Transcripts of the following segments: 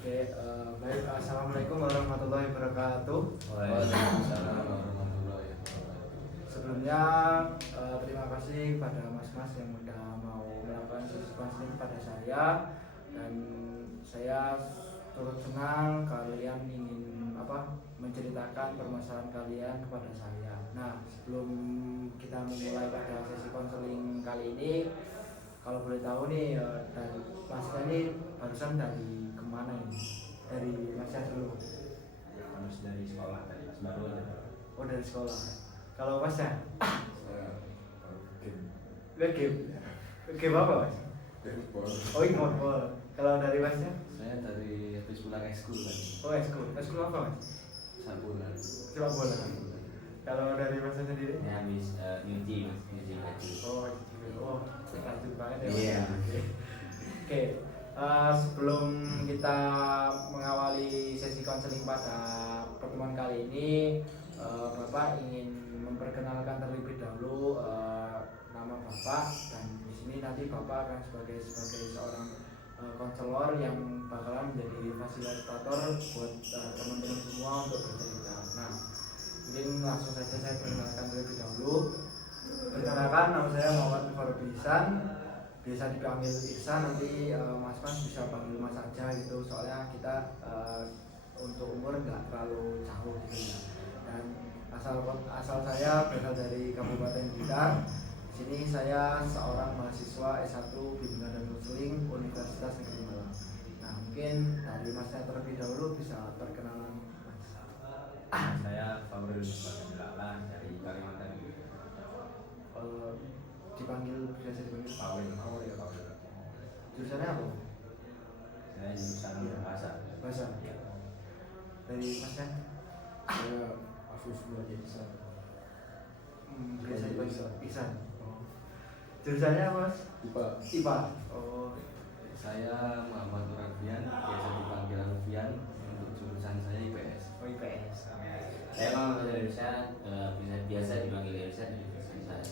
Oke, baik. Assalamualaikum warahmatullahi wabarakatuh. Waalaikumsalam warahmatullahi wabarakatuh. Sebelumnya terima kasih pada mas-mas yang sudah mau melakukan sesi konseling pada saya, dan saya turut senang kalian ingin menceritakan permasalahan kalian kepada saya. Nah, sebelum kita memulai pada sesi konseling kali ini, kalau boleh tahu nih, dari masnya ini barusan dari kemana ini? Dari masnya dulu. Habis dari sekolah tadi, baru aja. Oh, dari sekolah. Kalau masnya? Saya game Game. Game apa mas? football. Oh, football. Kalau dari masnya? Saya dari habis pulang ekskul tadi. Oh, eskul. Eskul apa mas? Sabunan. Sepak bola. Kalau dari masnya sendiri? Ini habis nyuci baju. Oh, lanjut banget ya. Iya. Oke. Sebelum kita mengawali sesi konseling pada pertemuan kali ini, Bapak ingin memperkenalkan terlebih dahulu nama Bapak, dan di sini nanti Bapak akan sebagai seorang konselor yang bakalan menjadi fasilitator buat teman-teman semua untuk bercerita. Nah, mungkin langsung saja saya perkenalkan terlebih dahulu. Perkenalkan, nama saya Muhammad Farudi Ihsan, biasa dipanggil Ihsan. Nanti mas-mas bisa panggil mas aja gitu, soalnya kita untuk umur nggak terlalu jauh gitu ya. Dan asal saya berasal dari Kabupaten Blitar. Sini saya seorang mahasiswa S1 Bimbingan dan Konseling Universitas Negeri Malang. Nah, mungkin dari masnya terlebih dahulu bisa perkenalan mas. Saya Faurul Lala dari Kalimantan. Dipanggil biasa dipanggil Faurul. Oh ya, Faurul. Jurusannya apa? Saya jurusan bahasa. Bahasa. Dari masnya? Saya Afif Muladi Ihsan. Biasa dipanggil Ihsan. Oh. Jurusannya apa mas? IPA. IPA. Oh. Saya Muhammad Nurafian, biasa dipanggil Alfian. Untuk jurusan saya IPS. Oh, IPS. Saya Muhammad Irsyad, biasa dipanggil Irsyad di jurusan saya.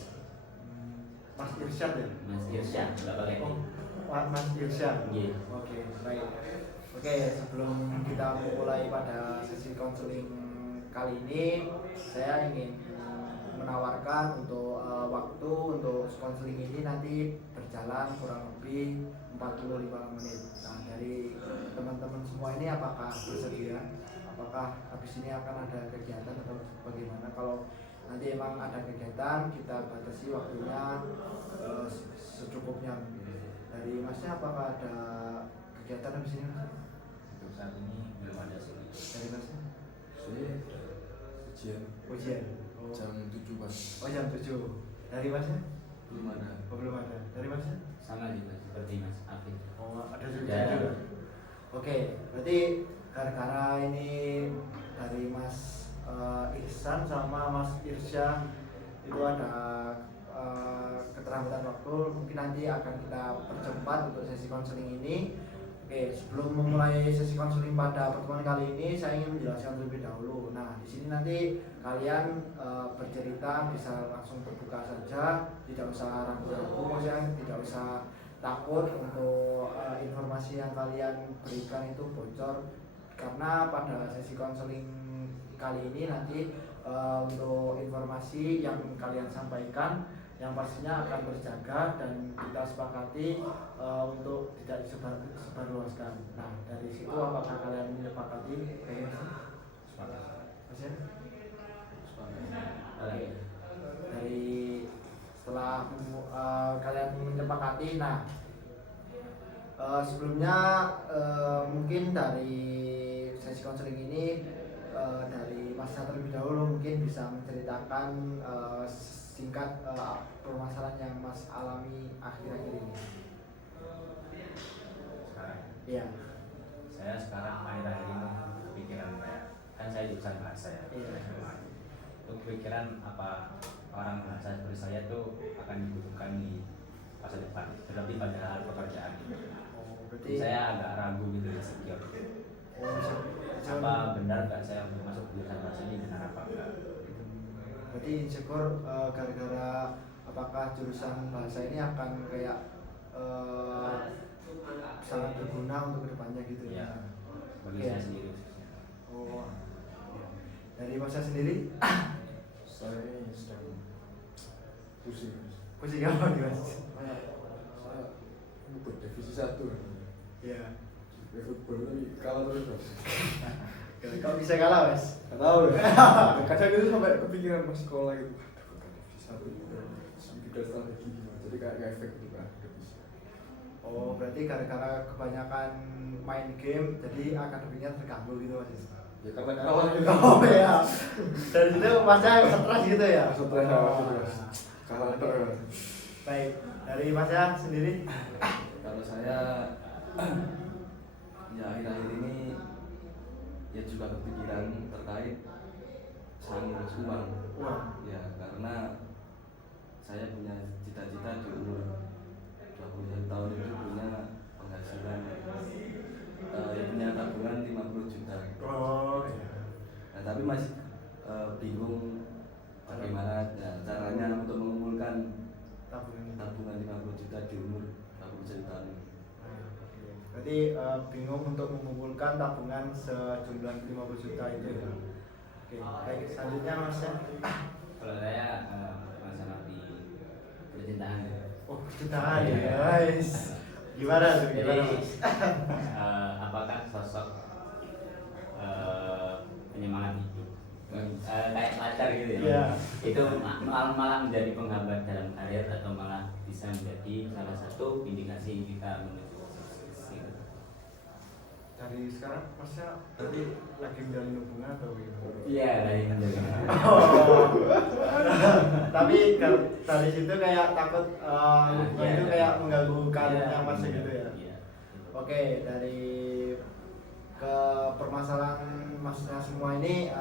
Mas Irsyad ya? Mas Irsyad, nggak pakai Oh, Mas Irsyad. Iya. Oke, baik. Oke, sebelum kita memulai pada sesi konseling kali ini, saya ingin menawarkan untuk waktu untuk konseling ini nanti berjalan kurang lebih 45 menit. Nah, dari teman-teman semua ini apakah bersedia? Apakah habis ini akan ada kegiatan atau bagaimana? Kalau nanti emang ada kegiatan, kita batasi waktunya secukupnya. Dari masnya apakah ada kegiatan habis ini? Untuk saat ini belum ada sih. Dari masnya? Saya ujian Ujian. Oh, jam 7 Mas. oh jam 7. Dari masnya? Belum ada. Oh, belum ada. Dari masnya? sama juga seperti Mas Afif. Oh, ada juga. Ya. Oke, berarti gara-gara ini dari Mas Ihsan sama Mas Irsya itu ada keterlambatan waktu, mungkin nanti akan kita percepat untuk sesi konseling ini. Oke, sebelum memulai sesi konseling pada pertemuan kali ini, saya ingin menjelaskan terlebih dahulu. Nah, di sini nanti kalian bercerita bisa langsung terbuka saja, tidak usah ragu-ragu, maksudnya tidak usah takut untuk informasi yang kalian berikan itu bocor, karena pada sesi konseling kali ini nanti untuk informasi yang kalian sampaikan yang pastinya akan terjaga dan kita sepakati untuk tidak disebarluaskan. Nah, dari situ apakah kalian menyepakati? Sepakat. Mas ya? Oke. Dari setelah kalian menyepakati, nah sebelumnya mungkin dari sesi konseling ini dari Mas terlebih dahulu mungkin bisa menceritakan singkat permasalahan yang Mas alami akhir-akhir ini. Sekarang Iya. saya sekarang akhir-akhir ini kepikiran kan saya jurusan bahasa ya. Iya. Itu kepikiran apa orang bahasa seperti saya tuh akan dibutuhkan di masa depan, terlebih pada hal pekerjaan. Oh, Jadi saya agak ragu gitu, insecure. apa Apa benar nggak saya untuk masuk jurusan bahasa ini, benar apa enggak? berarti insecure gara-gara apakah jurusan bahasa ini akan kayak sangat berguna untuk kedepannya gitu ya ya. bagi Oke. saya sendiri khususnya. Oh, iya. Dari Mas sendiri Saya ini sedang pusing. pusing apa nih Mas? Saya ikut divisi 1. Iya. Ya football tapi kalah terus Mas. Kok bisa kalah Mas? Gak tahu ya. Kadang itu sampai kepikiran pas sekolah gitu. Aduh, kan divisi 1 gitu. Sampai strategi gimana. Jadi kayak efek gitu kan. Gak bisa. Oh, berarti gara-gara kebanyakan main game jadi akademiknya terganggu gitu Mas? Ya karena kalah gitu. Oh ya. Dari situ Masnya stres gitu ya? Stres Oh. gitu Mas. Kalah terus. Baik, dari Masnya sendiri? Kalau saya ya akhir-akhir ini ya juga kepikiran terkait ngurus uang. Uang. Ya karena saya punya cita-cita di umur 21 tahun itu punya penghasilan ya punya tabungan 50 juta. Oh iya. Nah, tapi masih bingung bagaimana caranya untuk mengumpulkan tabungan 50 juta di umur 21 tahun ini. Berarti bingung untuk mengumpulkan tabungan sejumlah 50 juta itu ya. Oke, baik selanjutnya Mas ya. Kalau saya masalah di percintaan. Oh, percintaan ya guys. Gimana tuh? Jadi Gimana Mas? apakah sosok penyemangat hidup kayak pacar gitu ya? Iya. Itu malah menjadi penghambat dalam karir atau malah bisa menjadi salah satu indikasi kita menuju sukses gitu. Dari sekarang Masnya berarti lagi menjalin hubungan atau gimana? Iya, dari menjadi. Oh. Tapi dari situ kayak takut hubungan itu kayak mengganggu karirnya Mas gitu ya. Iya. Oke, dari ke permasalahan Masnya semua ini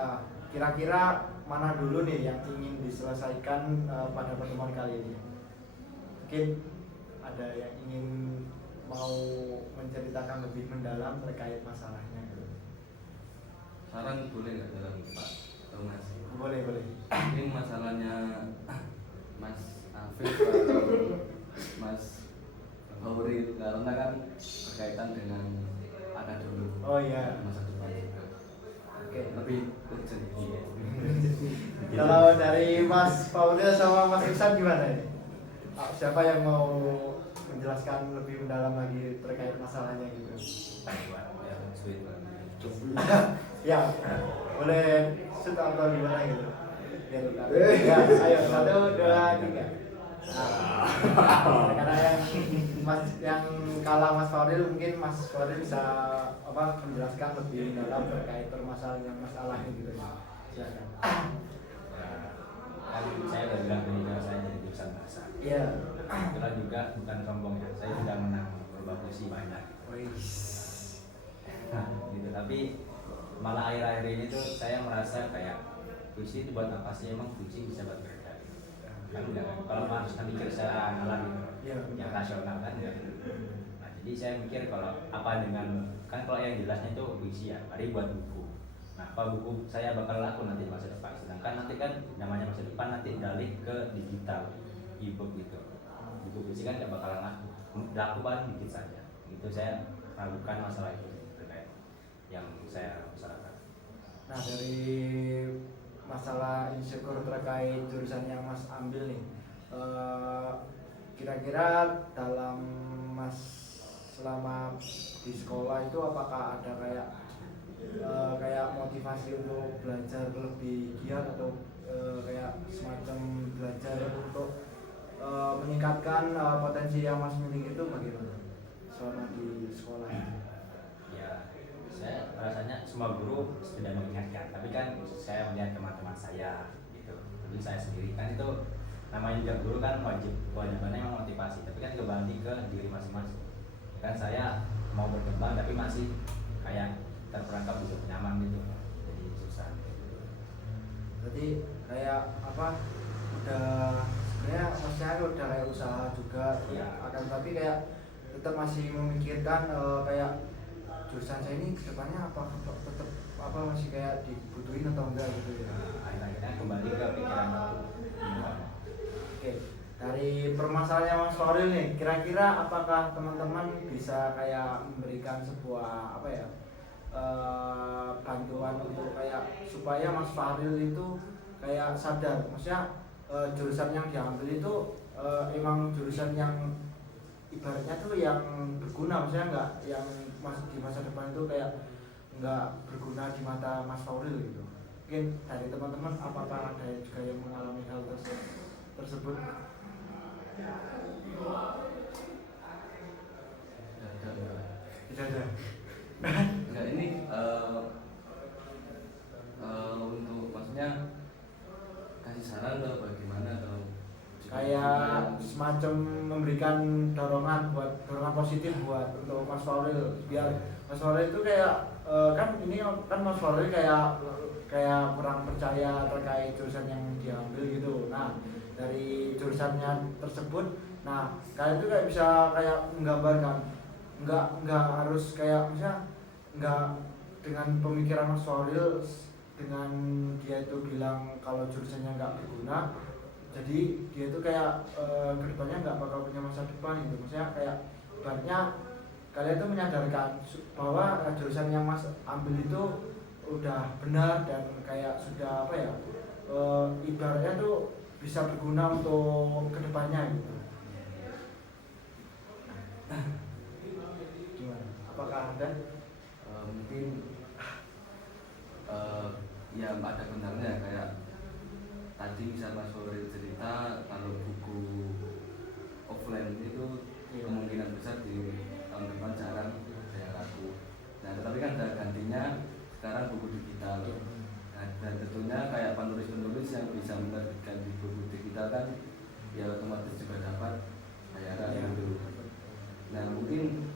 kira-kira mana dulu nih yang ingin diselesaikan pada pertemuan kali ini? Mungkin ada yang ingin mau menceritakan lebih mendalam terkait masalahnya gitu. Saran boleh nggak dalam Pak atau Mas? Boleh, boleh. Ini masalahnya Mas Afif atau Mas Fauri karena kan berkaitan dengan akademik Oh iya. masa depan juga. Oke. Lebih urgent. Iya. Kalau dari Mas Faudel sama Mas Iksan gimana ini? Siapa yang mau menjelaskan lebih mendalam lagi terkait masalahnya gitu? Ya, sweet. Ya, boleh shoot atau gimana gitu? Biar ya, ayo 1, 2, 3. Karena yang kalah Mas Faudel mungkin Mas Faudel bisa menjelaskan lebih mendalam terkait permasalahan yang masalah gitu. Silakan. Kan saya udah bilang tadi kalau saya jadi jurusan bahasa. Iya. Kebetulan juga bukan sombong ya, saya sudah menang lomba puisi banyak. Nah, gitu. Tapi malah akhir-akhir ini tuh saya merasa kayak puisi itu buat apa sih? Emang puisi bisa buat kerja gitu. Kan enggak kan? Kalau harus mikir secara alam gitu, Iya. yang rasional kan enggak. Nah, jadi saya mikir kalau apa dengan kan kalau yang jelasnya itu puisi ya, mari buat buku. Nah, apa buku saya bakal laku nanti di masa depan. Sedangkan nanti kan namanya masa depan nanti beralih ke digital, e-book gitu. Buku puisi kan nggak bakalan laku paling dikit saja. Itu saya ragukan masalah itu terkait yang saya masalahkan. Nah, dari masalah insecure terkait jurusan yang Mas ambil nih, kira-kira dalam Mas selama di sekolah itu apakah ada kayak motivasi untuk belajar lebih giat atau kayak semacam belajar untuk meningkatkan potensi yang Mas miliki itu bagaimana selama di sekolah? Ya, saya rasanya semua guru sudah mengingatkan, tapi kan saya melihat teman-teman saya gitu. Jadi saya sendiri kan itu namanya juga guru kan kewajibannya memang motivasi, tapi kan kembali ke diri masing-masing. Kan saya mau berkembang tapi masih kayak terperangkap gitu, nyaman gitu, jadi susah. Berarti kayak udah sebenarnya Masnya udah kayak usaha juga, Iya. akan tapi kayak tetap masih memikirkan kayak jurusan saya ini kedepannya tetap masih kayak dibutuhin atau enggak gitu ya. Akhirnya kembali ke pikiran itu. Oke, dari permasalahannya Mas Fahril nih, kira-kira apakah teman-teman bisa kayak memberikan sebuah apa ya bantuan untuk kayak supaya Mas Fahril itu kayak sadar, maksudnya jurusan yang diambil itu emang jurusan yang ibaratnya tuh yang berguna, maksudnya nggak yang di masa depan itu kayak nggak berguna di mata Mas Fahril gitu. Mungkin dari teman-teman apakah ada juga yang mengalami hal tersebut? Tidak ada. Enggak, ini untuk maksudnya kasih saran atau bagaimana atau Kayak semacam memberikan dorongan positif buat untuk Mas Fahril, biar Mas Fahril itu kayak kan ini kan Mas Fahril kayak kurang percaya terkait jurusan yang diambil gitu. Nah, dari jurusannya tersebut, nah kalian tuh kayak bisa kayak menggambarkan, nggak harus kayak misalnya nggak dengan pemikiran Mas Fahril dengan dia itu bilang kalau jurusannya nggak berguna, jadi dia itu kayak kedepannya nggak bakal punya masa depan gitu. Maksudnya kayak ibaratnya kalian tuh menyadarkan bahwa jurusan yang Mas ambil itu udah benar dan kayak sudah apa ya, ibaratnya tuh bisa berguna untuk kedepannya gitu. Gimana? Apakah ada? Mungkin ya ada benarnya, kayak tadi misal Mas Fahril cerita kalau buku offline itu kemungkinan besar di tahun depan jarang saya laku. Nah tetapi kan ada gantinya sekarang buku digital. Nah, dan tentunya kayak penulis-penulis yang bisa menerbitkan di buku digital kan ya otomatis juga dapat bayaran gitu. Nah mungkin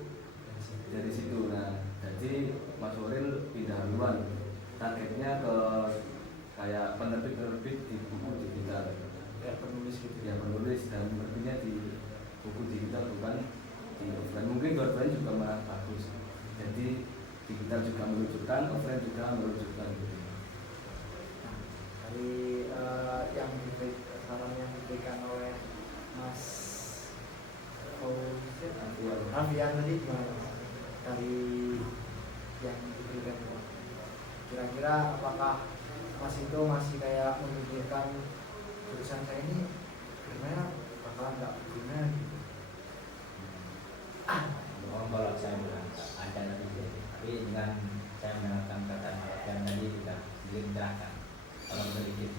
dari situ, nah jadi Mas Fahril pindah haluan, targetnya ke kayak penerbit di buku digital, Ya penulis gitu. ya penulis, dan menerbitnya di buku digital bukan di offline. Mungkin offline juga malah bagus, jadi digital juga menunjukkan, offline juga menunjukkan gitu. Dari yang saran yang diberikan oleh Mas Alfian tadi gimana Mas? Dari yang diberikan, kira-kira apakah Mas itu masih kayak memikirkan jurusan saya ini gimana bakalan nggak berguna gitu? Kalau saya bilang ada nanti, tapi dengan saya mendengarkan kata yang tadi sudah dijelaskan kalau sedikit.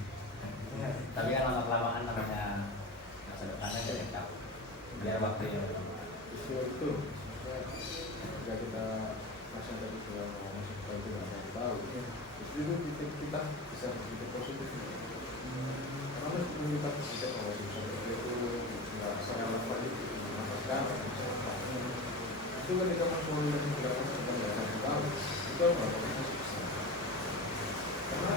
Tapi kan lama-kelamaan namanya masa depannya dari tahu. Biar waktu yang itu ketika kita masih dari dalam masuk ke itu nggak tahu, justru itu kita bisa berpikir positif. Karena meskipun kita berpikir bahwa itu nggak sangat relevan itu masa sekarang, itu ketika masuk ke dalam tentang nggak tahu, itu nggak bisa sukses. Karena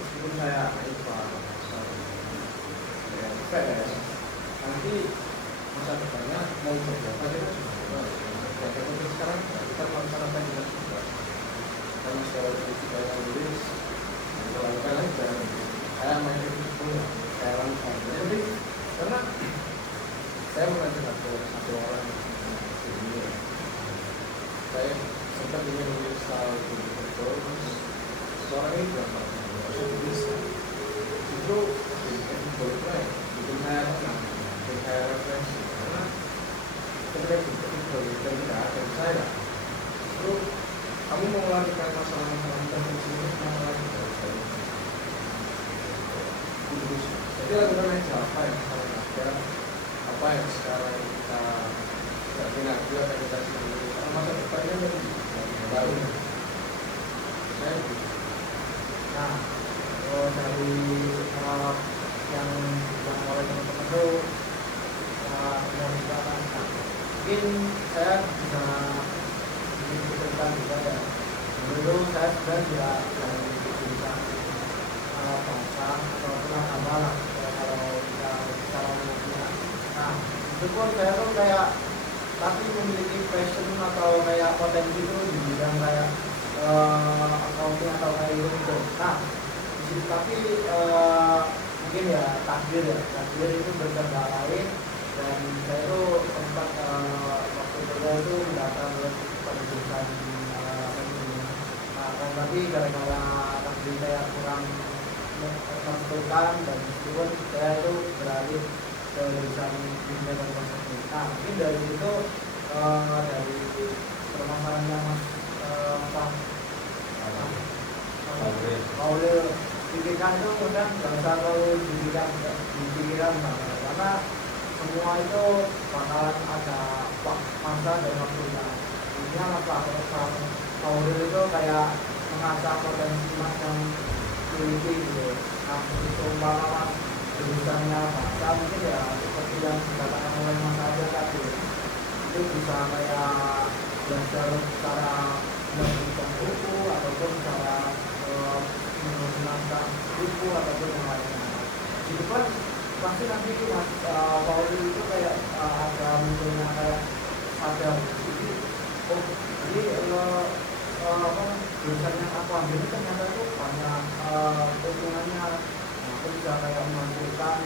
meskipun saya IPA, saya PS, nanti masa depannya mau berapa kita juga tapi sekarang kita melaksanakan dengan juga karena secara kita yang tulis kita lakukan lagi dan saya main itu sepuluh saya lakukan jadi karena saya mengajar satu orang ini saya sempat ingin menulis soal seorang ini berapa saya tulis itu bikin saya tenang, bikin saya refleksi karena ketika itu tidak ada saya justru kamu mengeluarkan masalah-masalah kita di sini masalah kita jadi lakukan aja apa yang sekarang ada, apa yang sekarang kita tidak punya juga yang kita sendiri karena masa depannya lebih baru saya Nah, dari yang dibilang oleh teman-teman itu yang dikatakan, mungkin saya bisa ceritakan juga ya. Dulu saya sebenarnya tidak dari jurusan bahasa ataupun agama lah kalau kita bicara umumnya. Nah, itu pun saya tuh kayak tapi memiliki passion atau kayak potensi itu di bidang kayak accounting atau kayak gitu. Nah, tapi mungkin ya takdir itu bercanda lain, dan saya itu sempat waktu kuliah itu mendaftar pada jurusan ini. Nah, kan tapi gara-gara takdir saya kurang menentukan, dan meskipun saya itu beralih ke jurusan kimia dan konsumsi. Nah, mungkin dari situ dari permasalahannya Mas Paulil pikirkan itu kan nggak usah terlalu dipikirkan banget, karena semua itu bakalan ada masa dan waktunya. Intinya Mas Paulil itu kayak mengasah potensi Mas yang miliki gitu. Nah, itu umpama jurusannya bahasa, mungkin ya seperti yang dikatakan oleh Mas Adel tadi, itu bisa kayak belajar cara menulis buku ataupun cara menulis buku ataupun yang lainnya. Itu kan pasti nanti Mas Paulil itu kayak ada munculnya kayak sadar, jadi jurusan yang aku ambil ini ternyata itu banyak keuntungannya. Aku bisa kayak memanfaatkan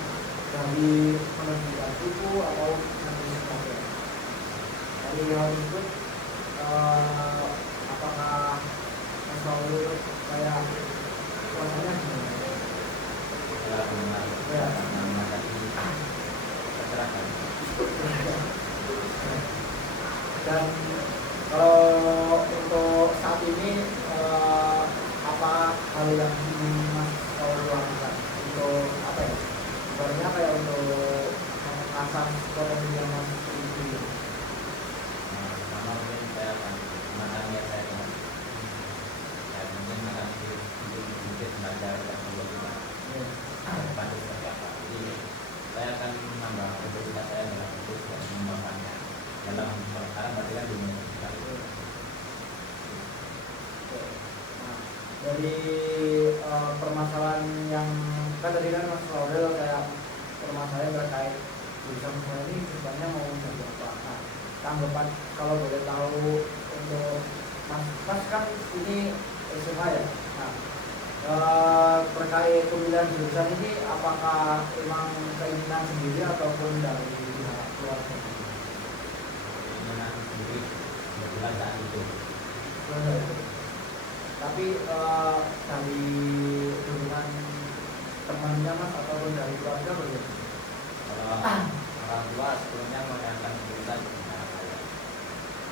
dari menerbitkan buku atau menulis novel. Dari hal itu apakah Mas Paulil kayak rasanya gimana? Ya benar. Ya. Karena tadi kecerdasan. Dan kalau untuk saat ini apa hal yang ingin Mas Paulil lakukan untuk apa ya? Sebenarnya kayak untuk mengasah potensi yang Mas ini. Pertama mungkin saya akan mengenal niat saya kembali. Ya mungkin akan sedikit belajar teknologi depan seperti apa. Jadi saya akan menambah kapasitas saya dalam bentuk dan mengembangkannya dalam sekarang berarti kan dunia digital. Nah, dari permasalahan yang kan tadi kan Mas Paulil kayak permasalahan terkait jurusan saya ini sebenarnya mau jadi apa. Nah, tanggapan kalau boleh tahu untuk Mas kan ini SMA ya. Nah, terkait pemilihan jurusan ini apakah memang keinginan sendiri ataupun dari pihak keluarga? Keinginan sendiri kebetulan saat itu. Tapi dari dukungan temannya Mas ataupun dari keluarga bagaimana? Kalau orang tua sebelumnya menanyakan jurusan dengan saya.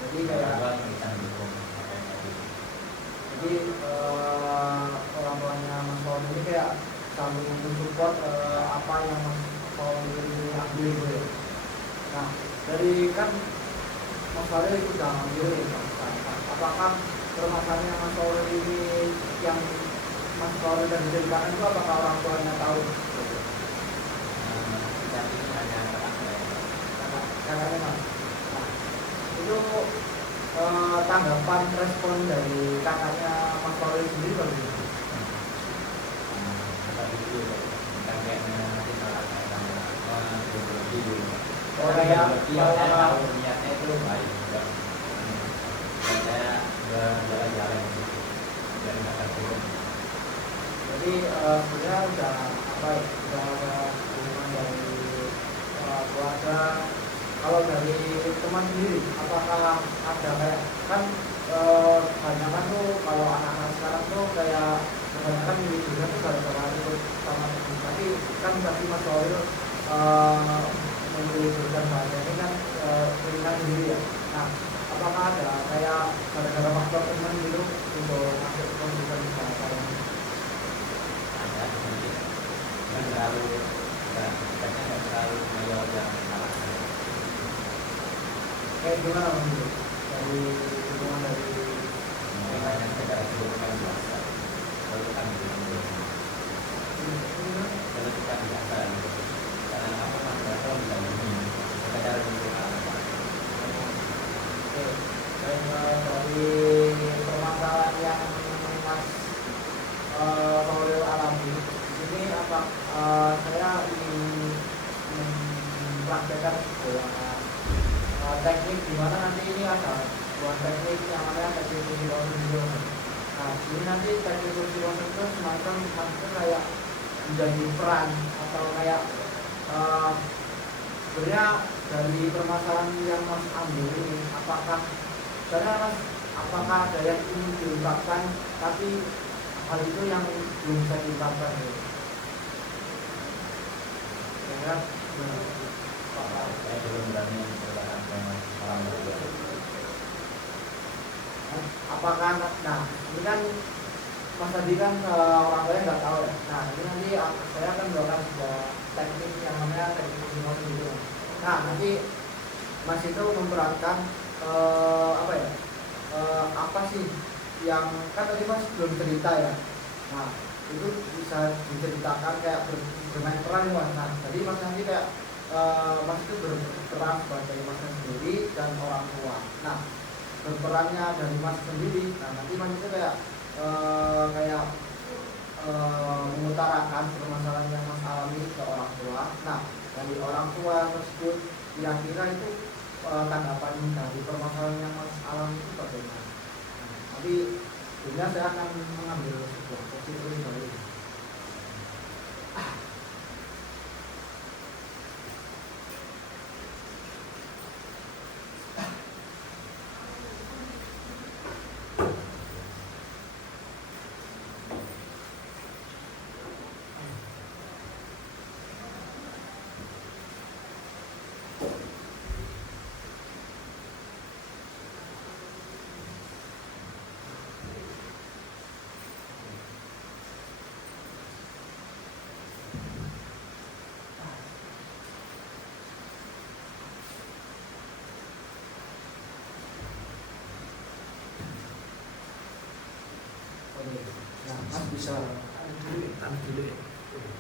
Jadi kayak orang tua bisa mendukung apa yang tadi. jadi orang tuanya Mas Paulil ini kayak saling mensupport apa yang Mas Paulil ini ambil gitu ya. Nah, dari kan Mas Paulil itu udah ambil ya, apakah permasalahannya Mas Paulil ini yang Mas Paulil dan diceritakan itu apakah orang tuanya tahu? Saat ini hanya kakak saya. Kakaknya Mas. Nah, itu tanggapan respon dari kakaknya Mas Paulil sendiri bagaimana? Seperti itu bukan kayak nanti salah saya sama ideologi dulu. Oh, kayak saya tahu niatnya itu baik dan saya berjalan-jalan dan nggak terpuruk. Jadi sebenarnya udah apa ya, udah ada hubungan dari keluarga. Kalau dari teman sendiri, apakah ada kayak kan kebanyakan tuh kalau anak-anak sekarang tuh kayak kebanyakan milih jurusan tuh gara-gara ikut sama teman. Tapi kan tadi Mas Paulil memilih jurusan bahasa ini kan pilihan sendiri ya. Nah, apakah ada kayak gara-gara faktor teman gitu untuk masuk ke jurusan bahasa ini? Ada sedikit nggak terlalu nggak terlalu mayor yang salah saya. Kayak gimana Mas itu? Dari hubungan dari Hanya secara kebutuhan biasa. Kalau kita kebutuhan biasa gitu. Karena apa kan biasa bisa begini. Sekedar untuk apa? Oke, dan dari permasalahan yang Mas Paulil alami ini apa saya ingin mempraktekkan sebuah teknik di mana nanti ini ada sebuah teknik yang namanya teknik kursi rosen. Nah, ini nanti teknik kursi rosen itu semacam kayak menjadi peran atau kayak sebenarnya dari permasalahan yang Mas ambil ini, apakah karena Mas apakah ada yang ingin diungkapkan tapi hal itu yang belum bisa diungkapkan gitu. Ya, Saya belum berani menceritakan ke orang tua. apakah nah ini kan Mas tadi kan orang tuanya nggak tahu ya. Nah ini nanti saya akan melakukan sebuah teknik yang namanya teknik hipnosis gitu. Nah nanti Mas itu memperankan apa ya, apa sih yang kan tadi Mas belum cerita ya. Nah itu bisa diceritakan kayak bermain peran Mas. Nah jadi Mas nanti kayak Mas itu berperan sebagai Masnya sendiri dan orang tua. Nah berperannya dari Mas sendiri. Nah nanti Mas itu kayak mengutarakan permasalahan yang Mas alami ke orang tua. Nah dari orang tua tersebut kira-kira itu tanggapan dari permasalahan yang Mas alami itu bagaimana? Nah, nanti sebenarnya saya akan mengambil sebuah posisi terlebih dahulu. Nah, Mas bisa dulu ya.